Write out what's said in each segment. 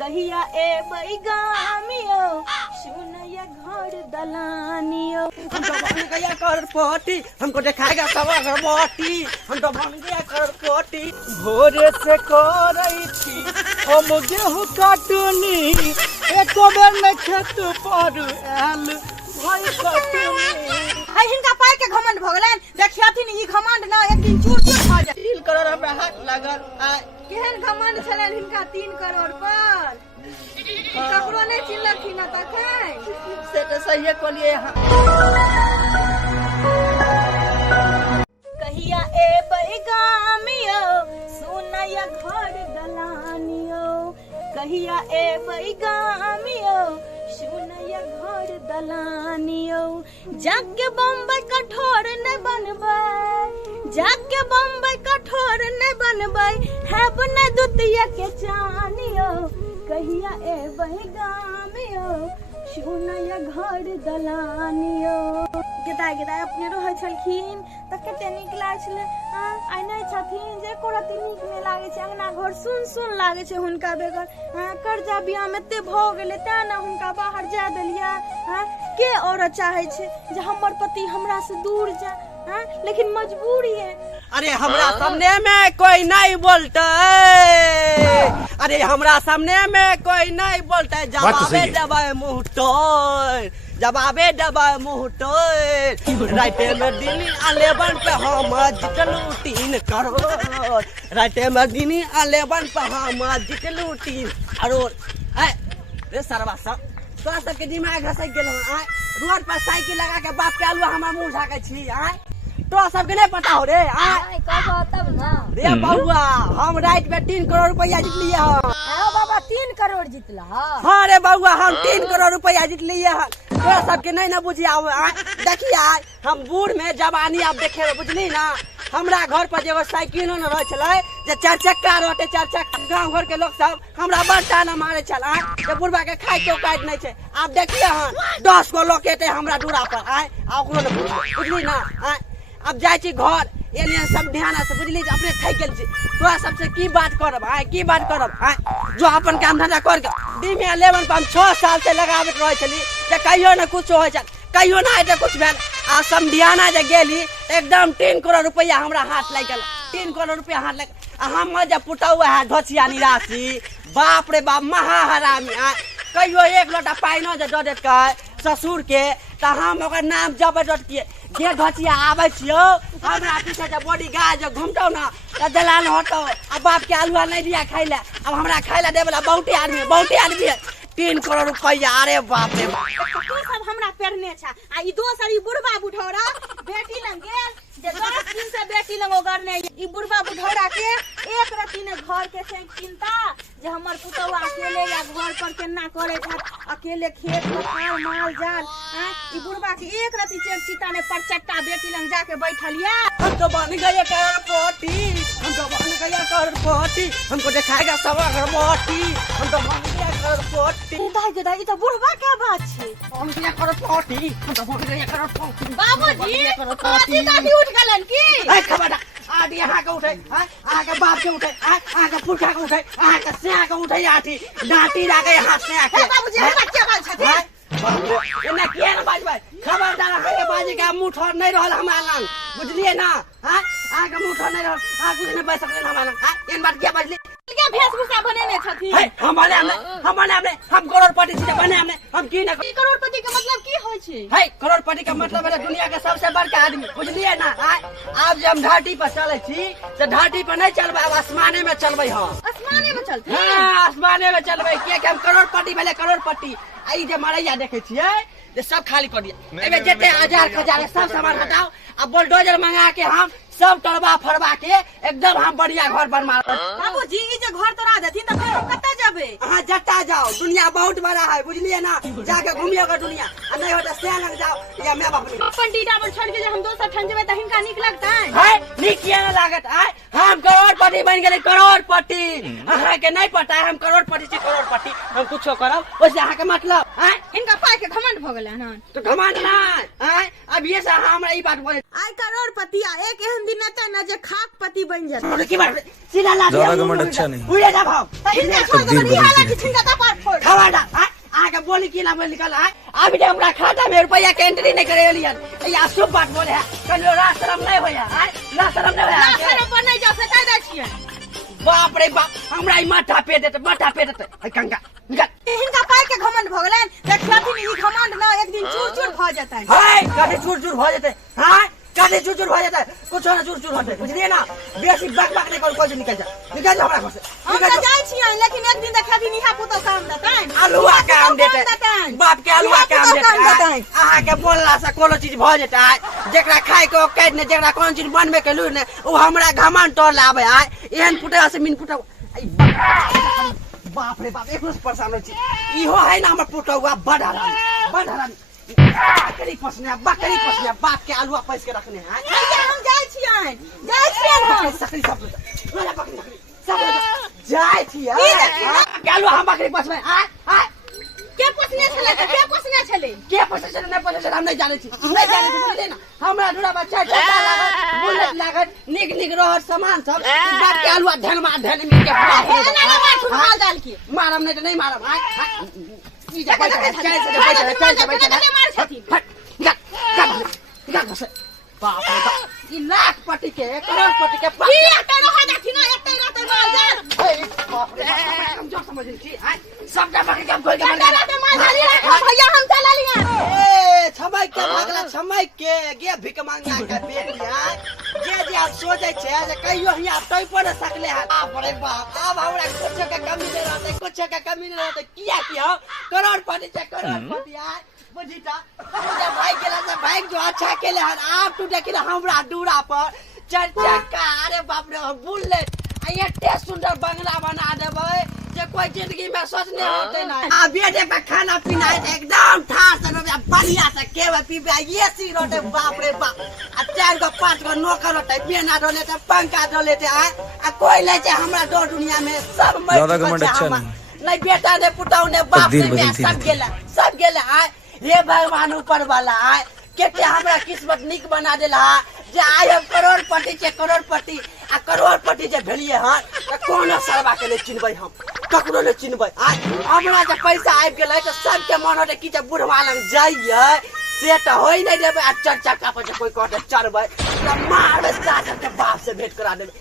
कहिया ए बैगामियो सुनया घर दलानियो। हम तो बन गया करोड़पति, हमको दिखाएगा सब अगरबत्ती। हम तो बन गया करोड़पति। भोरे से कर रही थी हम गेहूं काटनी, एक बेर में खेत पर आल भाई काटनी। हाय हिनका पाई के घमंड भ गेलन, देखियथिन ई घमंड न एक दिन चूर चूर भ जाय। 3 करोड़ हमरा हाथ लागल। केहन घमंड छलन हिनका 3 करोड़ पर, ककरो नहीं चिन्हलखिन न तखन से तो सही कहलिए। कहिया ए बैगामियो सुनया घर दलानियो। कहिया ए बैगामियो सुनया घर दलानियो। जाके बम्बई कठोर न बनबै, जाके बम्बई कठोर न बनबै, है बना दुतिया के चानियो। कहिया ए बैगामियो सुनया घर दलानियो। गेदाय गेदाय अपने रहै छलखिन त कते नीक लागै छलै। आइ नहि छथिन जे कोरती नीक नहि लागै छै, अंगना घर सुन सुन लागै छै हुनका बेगर। कर्जा बियाह में एते भ गेलै तें न हुनका बाहर जा देलियै। के औरत चाहै छै जे हमर पति हमरा से दूर जाए, लेकिन मजबूरी है। अरे हमरा सामने में कोई नहीं बोलता, अरे हमरा सामने में कोई नहीं बोलता। जवाबे दबाए मुंह तोड़, जवाबे दबाए मुंह तोड़। राइटे में दिन 11 पे हम जितलू 3 करोड़, राइटे में दिन 11 पे हम जितलू 3 करोड़। रे सरवा सब तोरा सबके दिमाग घसक गेल। रोड पर साइकिल लगा के बाप के आलू हमर मुंह झाकै छी। तो सबके नहीं पता हो रे। तब ना रे बउआ हम रात में 3 करोड़ रुपया जीतलिए हन। बाबा 3 करोड़ जीतला। हाँ रे बउआ हम 3 करोड़ रुपया जीतलिए हन। तोरा सबके नहीं ना बुझिया। देखिए हम बूढ़ में जवानी आप देखे बुझली ना। हमरा घर पर जो साइकिल न रह छलै जे 4 चक्का रहते, 4 चक्का गांव घर के लोग सब हमरा बड़ता न मारे छल। जे बुढ़बा के खाए के औकात नहीं छे। आप देखिए हन 10 गो लोग एते हमरा दूरा पर ओकरो न बुझली ना। अब जाय छी घर एलियन सब ध्यान से बुझली अपने थक गेल छी। तोरा सबसे की बात करब की बात करब। जो अपन काम धंधा कर के डी में 11 पर हम 6 साल से लगाबैत रहे छली जे कहियो न कुछ होय छल, कहियो ना एते कुछ भेल। आ समधियाना जे गेली एकदम 3 करोड़ रुपया हमरा हाथ लग गेल। 3 करोड़ रुपया हाथ लग। हम जब पुटौआ है ढोचिया निराशी, बाप रे बाप महा हरामी। कहियो 1 लोटा पानी न दे देत ससुर के त हम ओकर नाम जबरदस्त किए जे ढोचिया आबै छियो हमरा पीछे जे बॉडी गार्ड जो घुमतौ ना त दलाल हटौ। अब बाप के आलूआ नहीं दिया खाई ले, अब हमरा खाई ले दे वाला बहुते आदमी है। 3 करोड़ रुपया। अरे बाप रे बाप तू सब हमरा पेरने छ। ई दोसर ई बुढ़बा बुढ़ौरा बेटी लंग गेल जे 10 दिन से बेटी लंग ओगर ने। ई बुढ़बा बुढ़ौरा के एक रति ने घर के से चिंता जे हमर पुतौआ अकेले या घर पर केना करे छ, अकेले खेत पथार माल जाल। ई बुढ़बा के एक रति चिंता ने पर चट्टा बेटी लंग जाके बैठलिया। हम तो बन गए करोड़पति, हम तो बन गए करोड़पति। हमको दिखाएगा सब अगरबत्ती। हम तो बन गए करोड़पति। दाई ई तो बुढ़बा के बात छै। हम गए करोड़पति, हम तो बन गए करोड़पति। बाबूजी काठी उठ गेलन की? ए खबरदार आदि यहाँ के उठे, यहाँ के बाप के उठे, यहाँ के पुरखा के उठे, यहाँ के सिया के उठे। आठी डांटी लागे हाथ से आके। बाबूजी हमरा क्या बात छथि? एना किया ना बाजबै। खबरदार आके बाजी का मुंह ठोर नहीं रहल हमरा लंग, बुझलिए ना। आके मुंह ठोर नहीं रहल, कुछ नहीं बज सकले हमरा लंग। एन बात क्या बजली? क्या भेषभूषा बनेने छथि? हम करोड़पति छी बने हमने। हम की ना करोड़पति का मतलब की होय छै? है करोड़पति का मतलब है दुनिया के सबसे बड़का आदमी, बुझलिए ना। अब जब हम घाटी पर चले छी तो घाटी पर नहीं चलबे, अब आसमाने में चलबे। हम आसमाने में चलते? हाँ आसमाने में चलबे। किया हम करोड़पति भेले करोड़पति। आई जे मरैया देखे छियै जे सब खाली कर दिया। एबे जेते हजार खजाने सब सामान हटाओ, अब बुलडोजर मंगा के हम सब टरबा फरबा के एकदम हम बढ़िया घर बनवा। बाबूजी ई जे घर तोड़ा देथिन त फेर कतऽ जेबे? जट्टा जाओ, दुनिया बहुत बड़ा है, बुझलिए ना। जाके घूमिएगा दुनिया, नहीं होता से लग जाओ या मैं बाप अपन डीडा पर छोड़ के जे हम दोसर ठन जेबे त हिनका नीक लगतै? है नीक किया ना लागत। हम करोड़पति बन गेले करोड़पति। अहाँ के नहीं पता है हम करोड़पति छी करोड़पति। हम कुछो करब ओसे अहाँ के मतलब हिनका पाई के घमंड भ गेलै हन। तो घमंड ना अभी से हमरा ई बात बोले आय करोड़पति आ एक एहन दिन आता ना जे खाकपति बन जाता बोले की बात सीधा ला ज्यादा घमंड अच्छा नहीं। उड़े जा भाव इनका छोड़ दो ये वाला की छिंगा ता पार फोड़ खवाड़ा आगे बोली की ना बोल निकल अभी तो हमरा खाता में रुपया के एंट्री नहीं करे लिया या शुभ बात बोले है कहियो रात शर्म नहीं होया रात शर्म नहीं होया रास्ता पर नहीं जा सकता दै छियै बाप रे बाप हमरा ई माथा पे देते है कंगा निकल इनका पाई के घमंड भ गेलन देखलथिन ई घमंड ना एक दिन चूर चूर भ जाता हाय कभी चूर हो जाते हां कभी चूर हो जाता है कुछ ना चूर होते बुझलिए ना बेसी बक नहीं कर कोई निकल जा हमरा घर से हम तो जाय छियै लेकिन एक दिन देखलथिन इहा पुतो काम देतन आलूआ काम देते बाप के आलूआ काम देते अहाँ के बोलला से कोनो चीज भ जेता जेकरा खाए के औकात ने जेकरा कोन चीज बनबे के लूर ने उ हमरा घमंड तोड़ लावे एहन फुटा से मिन फुटा बाप रे बाप एक परेशान हो छी इहो है ना हमर पुटौआ बड़ हरामी बकरी पसने बाप के आलूआ पैस के रखने हैं हम जाय छियै हम सकरी सब वाला बकरी सब जाय छियै के आलूआ हम बकरी पसमे के पोसने छले के पोसने नहीं पोसने हम नहीं जाने छी बुझले ना हमरा दूरा बच्चा लागत बुलेट लागत निक रहत सामान सब बाप के आलूआ धन में के मार डाल के मारम नहीं मारम ई जा बाप रे बाप ई लाख पट्टी के करोड़ पट्टी के ई एकटा रहा जाथि ना एकटा रहते माल जान बाप रे बाप कमजोर समझ छी सब का बाकी काम खोल के माल डाली भैया हम चला लिया ए छमई के भागला छमई के गे भिक मांगा के बेटिया जे आप सोचे छे जे कहियो हिया टई पर सकले है बाप रे बाप अब हमरा कुछ के कमी नहीं रहते किया करोड़पति यार बुझीता मुझे भाई गेला से भाई जो अच्छा केले हन आप तू देखि हमरा दूरा पर चार चक्का अरे बाप रे बुलेट ये टेस्ट सुंदर बंगला बना देबे जे कोई जिंदगी में सोचने होते ना आ बेटे पे खाना पीना है एकदम ठास से बढ़िया से केवे पीबे ये सी रोटे बाप रे बाप आ 4 गो 5 गो नौकर होते बेना डोले ते पंखा डोले ते आ कोई ले जे हमरा दो दुनिया में सब ज्यादा घमंड अच्छा नहीं बेटा ने पुताऊ ने बाप ने सब गेला हे भगवान ऊपर वाला केते हमरा किस्मत निक बना देला जे आय हम करोड़पति आ करोड़पति जे भेलिए हां त कोनो सरवा के ले चिनबै हम ककरो ले चिनबै हमरा जे पैसा आबि गेलै त सबके मन होते कि जे बुढ़वा लंग जाइए से त होई नहीं देबे आ चक्का पर जे कोई कहते चढ़बै त मारबै साथ के बाप से भेंट करा देबै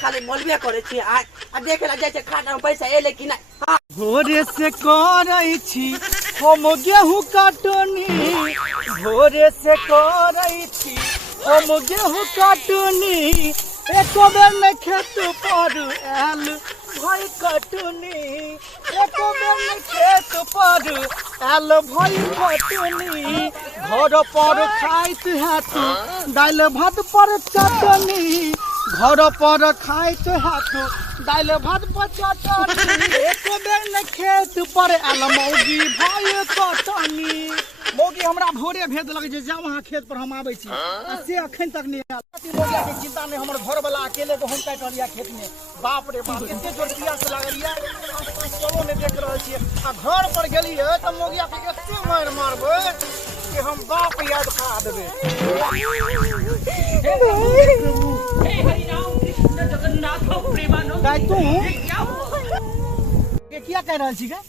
खाली बोलबे करे छी आ देखेला जाय छै खाता में पैसा एले कि नहीं भोरे से करै छी हम गेहूं काटनी भोरे से करै छी हम गेहूं काटनी एको बेर में खेत पर आयल भई कटनी एको बेर में खेत पर आयल भई कटनी घर पर खाइत हैत दालि भात पर चटनी घर पर खाइत हैत दालि भात पर चटनी एको बेर में खेत पर आयल मौगी भई कटनी मौगी हमरा भोरे भेज देलक जे जाओ वहाँ खेत पर हम आबै छी से अखन तक नहीं आयल मौगी के चिंता नहीं हमर घर वाला अकेले को हम काट लिया खेत में बाप रे बाप एते जोर पियास लागलिया चलो ने देख रहल छी आ घर पर गेलिए त मौगी के एते मारबै कि हम बाप याद खा देबे हे हरि राम कृष्ण जगन्नाथ प्रेमानंद गाय तू के क्या कह रहल छी गे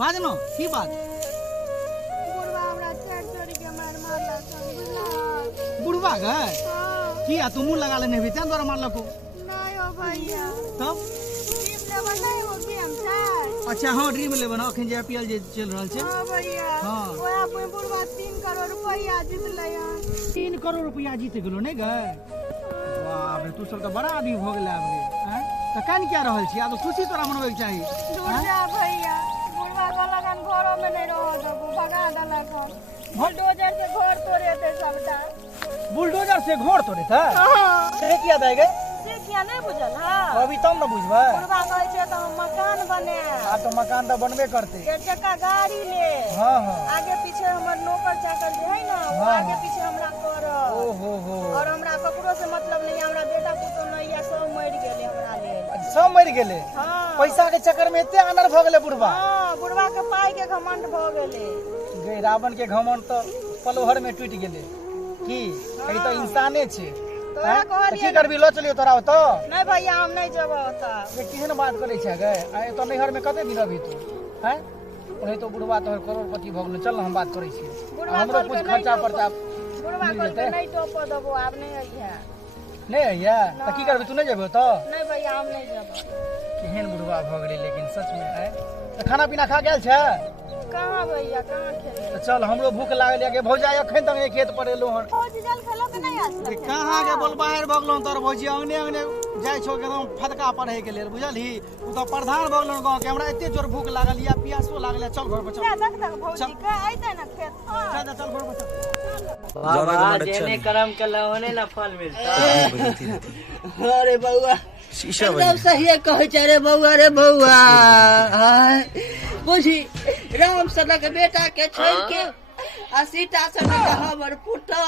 बाज न की बात बुढ़वा गए किया तू मुंह लगा लेने भी तें द्वारा मार लको नहीं हो भैया तब टीम लेवल नहीं हो गेम छै अच्छा हां ड्रीम 11 अखन जे आईपीएल जे चल रहल छै हां भैया हां ओया पे बुढ़वा 3 करोड़ रुपया जीतलै हन 3 करोड़ रुपया जीत गेलो नहीं गए बाप रे तू सब तो बड़ा आदमी भ गेला आब हैं त कान क्या रहल छी आ तो खुशी तोरा मनबे के चाहिए दूर जा भैया बुढ़वा का लगन घरों में नहीं रहो दबू भगा देलक बुलडोजर से घर तोड़े थे सबटा बुलडोजर से घर तोड़े था हां से किया दे गए से किया नहीं बुझल हां अभी तब न बुझबे बुढ़वा कहै छै त हम मकान बने आ तो मकान तो बनबे करते 1 चक्का गाड़ी ले हां हां आगे पीछे हमर नौकर चाकर जे है ना वो हाँ, आगे पीछे हमरा कर ओ हो और हमरा ककरो से मतलब नहीं हमरा बेटा पुतो नहीं या सब मर गेले हमरा ले सब मर गेले हां पैसा के चक्कर में एते अनर भ गेले बुढ़वा हां बुढ़वा के पाई के घमंड भ गेले गे रावण के घमंड तो पलोहर में टूट गेले की ई तो इंसाने छे तोरा हैं? तो कहलिए की करबी लो चलियो तोरा तो नहीं भैया हम नहीं जेबो ओता ये केहन बात करे छे गे आए तो नैहर में कते दिन अभी तू हैं ओहे तो बुढ़वा तो करोड़पति भ गेल चल हम बात करे छी बुढ़वा हमरो कहलकै कुछ नहीं खर्चा टोपो। परचा बुढ़वा मिल कहलकै जेतै? नहीं टोपो देबो आब नहीं अइहे नहीं भैया तो की करबी तू नहीं जेबो तो नहीं भैया हम नहीं जेबो केहन बुढ़वा भ गेलै लेकिन सच में आए तो खाना पीना खा गेल छे कहाँ भैया कहाँ खेले तो चल हमरो भूख लागल है के भौजा अखन तक खेत पर एलो हन भौजी जल खेलो के नहीं आज तक? कहाँ के बोल बाहर भगलो तोर भौजी अंगने अंगने जाय छो एकदम फटका पढ़े के लेल बुझलही उ तो प्रधान भगलो गांव के हमरा एते जोर भूख लागल या प्यासो लागल है, चल घर पर चल जा देख देख भौजी के आइते ना खेत हाँ। चल चल घर पर चल बाबा जेने कर्म कला होने ना फल मिलता अरे बउआ शीशा एकदम सही कहे छै रे बउआ बुझी राम सनक बेटा के छोड़ के आ सीता सनक हमर पुतो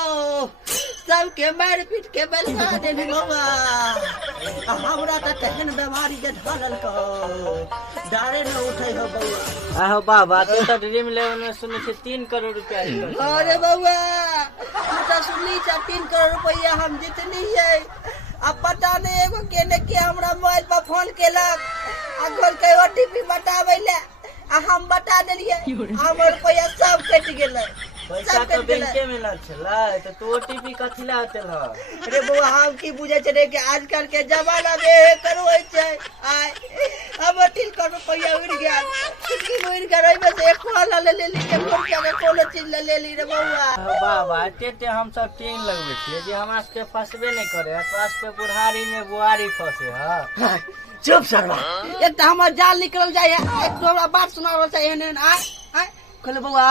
सबके मार पीट के बलसा देली बउआ आ हमरा त तेहन बीमारी के ढलल को डारे न उठै हो बउआ आहो बाबा तो ड्रीम लेवन में सुने छे 3 करोड़ रुपया अरे बउआ तू त सुनली छ 3 करोड़ रुपया हम जीतनी है अब पता नहीं एगो केने के हमरा मोबाइल पर फोन केलक आ गोल के ओटीपी बताबै ले आ हम बता देलिए हमर रुपया सब कट गेलै पैसा सब तो कट गेलै बैंके में ना छला तो तू ओटीपी कथि ला होतल ह अरे बउआ हम की बुझे छै रे कि आजकल के जमाना में हे करू होय छै आय अब 3 करोड़ रुपया उड़ गया की उड़ के रही में से एक फल ले लेली के फोन के कोनो चीज ले ली रे बउआ आहो बाबा एते हम सब टीम लगबे छिए जे हमरा के फसबे नहीं करे पास पे बुढ़ारी में बुआरी फसे ह चुप सरवा एक तो हमार जाल निकल जाए एक तो हमरा बात सुनावल चाहिए एहन आय कहले बउआ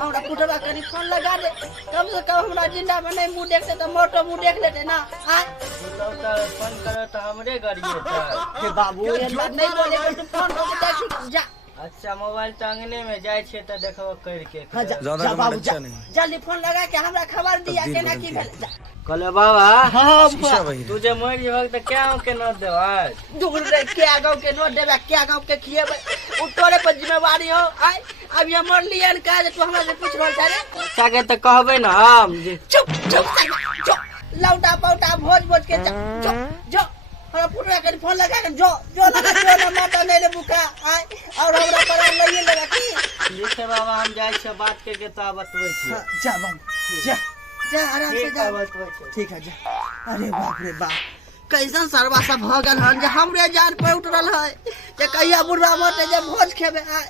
हमरा पुटवा कनी फोन लगा दे कम से कम हमरा जिंदा में नहीं मुंह देखते तो मोटो मुंह देख लेते ना आय तो फोन करो तो हमरे गरिए था के बाबू ये बात नहीं बोले तो फोन कर दे जा अच्छा मोबाइल तो अंगने में जाय छे तो देखो करके हाँ, जा बाबू जा जल्दी फोन लगा के हमरा खबर दिया केना की भेल जा कहले बाबा हां तू जे मर जेबक त क्या के न देवाय दूर रे क्या गांव के नोट देबे क्या गांव के खिएबे उ तोरे पर जिम्मेवारी हो आय अब ये मर लियन का तू हमरा से पूछ रहल छै रे सागे त कहबे न हम जे चुप चुप लौटा पौटा भोज के जो हमरा पुरा के फोन लगा के जो लगा ना माता नहीं रे बुका आय और हमरा पर लइए लगा की देखे बाबा हम जाय छ बात के ता बतबै छी जा बाबू जा आराम से जा बतबै छी ठीक है जा अरे बाप रे बाप कैसन सरवा सब भ गल हन जे हमरे जान पर उतरल है जे कहिया बुढ़वा मरते जे भोज खेबे आय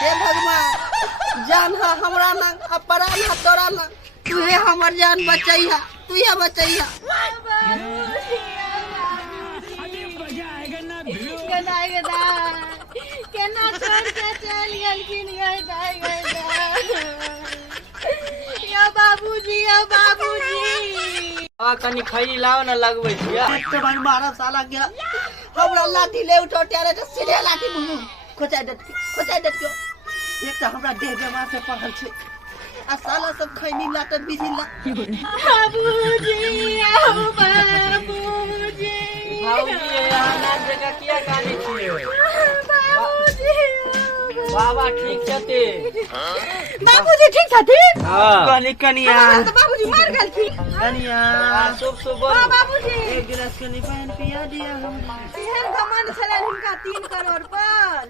हे भगवान जान है हमरा ना अब परान है तोरा ना तू हे हमर जान बचैया तू ये बचैया केना छोड़ के चल गेलखिन यो बाबूजी आ कनी खई लाओ न लगबै छिया तो भाई मारा साला के हमरा लाठी ले उठो त्यारे तो सीधे लाठी मुंह खोचा देत क्यों एक तो हमरा देह बेमार से पड़ल छै आ साला सब खैनी लाटन बिझिला बाबूजी भाऊजी यहाँ नाच जगह किया गाने छिए बाबा ठीक छते बाबूजी ठीक छथिन हां कनिया तो बाबूजी मर गेलखिन कनिया शुभ शुभ बोल हाँ बाबूजी एक गिलास कनी पानी पिया दिया हमरा एहन घमंड छलन हुनका 3 करोड़ पर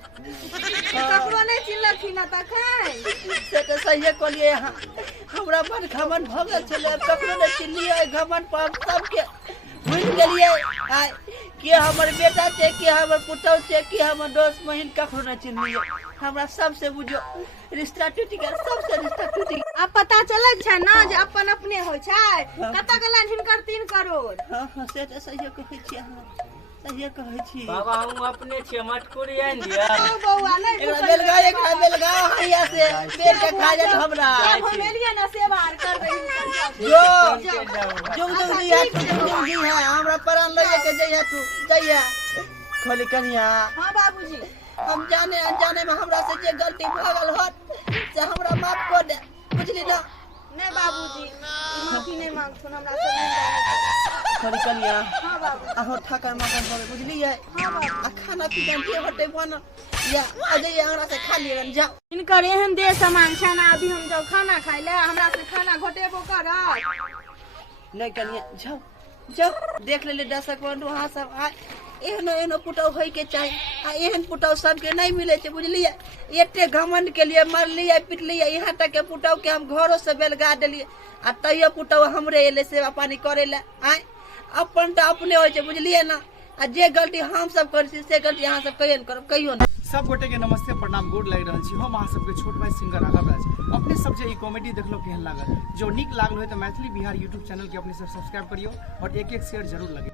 ककरो नहीं चिन्हलखिन तखन से तो सही कहलिए हमरा बड़ घमंड भ गेल छले ककरो नहीं चिन्हलिए घमंड पर सबके भूल गेलिए आय के हमर बेटा छे के हमर पुतौ छे के हमर दोस्त महीन ककरो नहीं चिन्हलिए हमरा सबसे बुझो रिश्ता टूट गेल सबसे रिश्ता टूट गेल अब पता चलै छै ना जे अपन अपने होय छै कत गेलन हिनकर 3 करोड़ हां से तो सही कहै छी सही कहै छी बाबा हम अपने छिए मटकुरी आइन दिया ओ बौआ नहीं एकरा बेलगा हैया से पेट के खा जात हमरा हम एलिए ना सेवार कर दे जो दिया जी है हमरा प्राण लइए के जइया तू जइया खोली कनिया हां बाबूजी हम जाने अनजाने में हमरा से जे गलती भ गेल होत से हमरा माफ कर दे बुझली ना नहीं बाबूजी माफी नहीं मांगथुन हमरा से नहीं जाने खोली कनिया हां बाबू आहो ठाकर मकन पर बुझली है हां बाबू आ खाना पीना के हटे बन या आ जाइए हमरा से खा लिया जाओ। इनकर एहन दे सामान छै ना, अभी हम जाओ खाना खाए ले, हमरा से खाना घोटेबो कर। नहीं कनिया जाओ जाओ, देख ले दर्शक बंधु अहाँ सब आ एहनो एहनो पुतौ होय के चाही, आ एहन पुतौ सबके नहीं मिले छै बुझलिए। एते घमंड के लिए मरलिए पिटलिए, यहाँ तक के पुतौ के हम घरों से बेलगा देलिए, आ तैयो पुतौ हमरे एले सेवा पानी करे ले। आय अपन तो अपने होय छै बुझलिए ना, आ जे गलती हम सब करै छी से गलती अहाँ सब कहियो न करब, कहियो न। सब गोटे के नमस्ते प्रणाम, गोड लागि रहल छी हम अहाँ सबके छोट भाई सिंगर राघव राज। अपने सब जे ई कॉमेडी देखलो केहन लागल, जो नीक लागल होय तो मैथिली बिहार यूट्यूब चैनल के अपने सब सब्सक्राइब करियो और एक शेयर जरूर लगे।